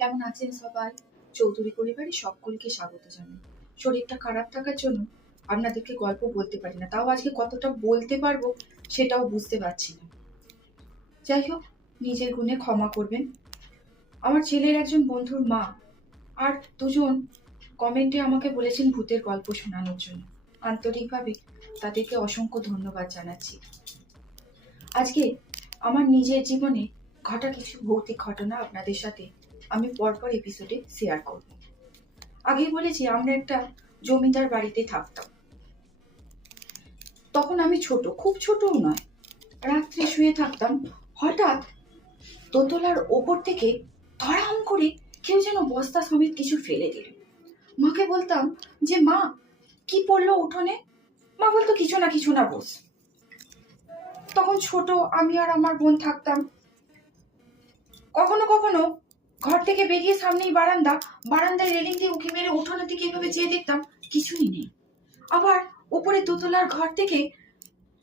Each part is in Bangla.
কেমন আছেন সবাই? চৌধুরী পরিবারে সকলকে স্বাগত জানাই। শরীরটা খারাপ থাকার জন্য আপনাদেরকে গল্প বলতে পারি না, তাও আজকে কতটা বলতে পারবো সেটাও বুঝতে পারছি না। যাই হোক, নিজের গুণে ক্ষমা করবেন। আমার ছেলের একজন বন্ধুর মা আর দুজন কমেন্টে আমাকে বলেছেন ভূতের গল্প শোনানোর জন্য। আন্তরিকভাবে তাদেরকে অসংখ্য ধন্যবাদ জানাচ্ছি। আজকে আমার নিজের জীবনে ঘটা কিছু ভৌতিক ঘটনা আপনাদের সাথে আমি পরপর এপিসোডে শেয়ার করব। আগেই বলেছি আমরা একটা জমিদার বাড়িতে থাকতাম। তখন আমি ছোট, খুব ছোটও নয়, রাত্রে শুয়ে থাকতাম। হঠাৎ দোতলার ওপর থেকে ধড়াম করে কেউ যেন বস্তা সমেত কিছু ফেলে দিল। মাকে বলতাম যে মা, কি পড়লো উঠোনে? মা বলতো কিছু না বস। তখন ছোট আমি আর আমার বোন থাকতাম। কখনো কখনো ঘর থেকে বেরিয়ে সামনেই বারান্দায় রেলিং দিয়ে উঁকি মেরে উঠোনের দিকে এভাবে চেয়ে দেখতাম, কিছুই নেই। আবার উপরে দোতলার ঘর থেকে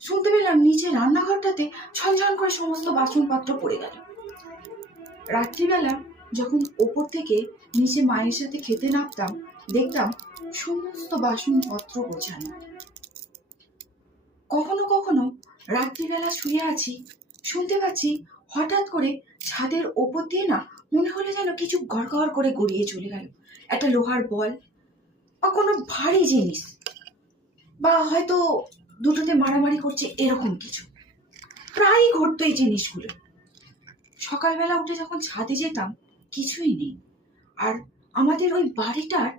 শুনতে পেলাম নিচে রান্নাঘরটাতে ঝনঝন করে সমস্ত বাসনপত্র পড়ে গেল। রাত্রিবেলা যখন ওপর থেকে নিচে মায়ের সাথে খেতে নামতাম, দেখতাম সমস্ত বাসনপত্র গোছানো। কখনো কখনো রাত্রিবেলা শুয়ে আছি, শুনতে পাচ্ছি হঠাৎ করে ছাদের ওপর দিয়ে না মনে হলো যেন কিছু গড়গড় করে গড়িয়ে চলে গেল। একটা লোহার বল বা কোনো ভারী জিনিস, বা হয়তো দুটোতে মারামারি করছে, এরকম কিছু প্রায়ই ঘটতো এই জিনিসগুলো। সকালবেলা উঠে যখন ছাদে যেতাম, কিছুই নেই। আর আমাদের ওই বাড়িটার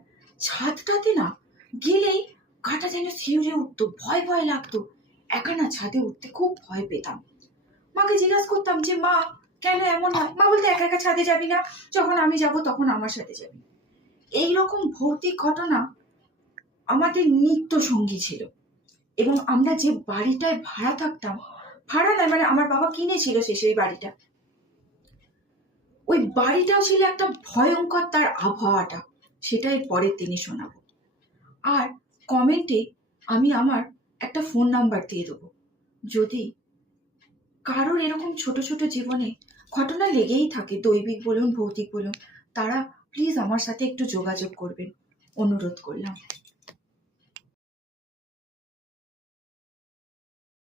ছাদটাতে না গেলেই কাটা যেন শিউরে উঠতো, ভয় ভয় লাগতো। একা না ছাদে উঠতে খুব ভয় পেতাম। মাকে জিজ্ঞাসা করতাম যে মা, কেন এমন হয়? মা বলতে একা একা ছাদে যাবি না, যখন আমি যাব তখন আমার সাথে যাবি। এইরকম ভৌতিক ঘটনা আমাদের নিত্য সঙ্গী ছিল। এবং আমরা যে বাড়িটায় ভাড়া থাকতাম, ভাড়া নয় মানে আমার বাবা কিনেছিল সেই বাড়িটা, ওই বাড়িটাও ছিল একটা ভয়ঙ্কর। তার আবহাওয়াটা সেটাই পরের দিনে শোনাবো। আর কমেন্টে আমি আমার একটা ফোন নাম্বার দিয়ে দেবো, যদি কারোর এরকম ছোট ছোট জীবনে ঘটনা লেগেই থাকে, দৈবিক বলুন ভৌতিক বলুন, তারা প্লিজ আমার সাথে একটু যোগাযোগ করবেন, অনুরোধ করলাম।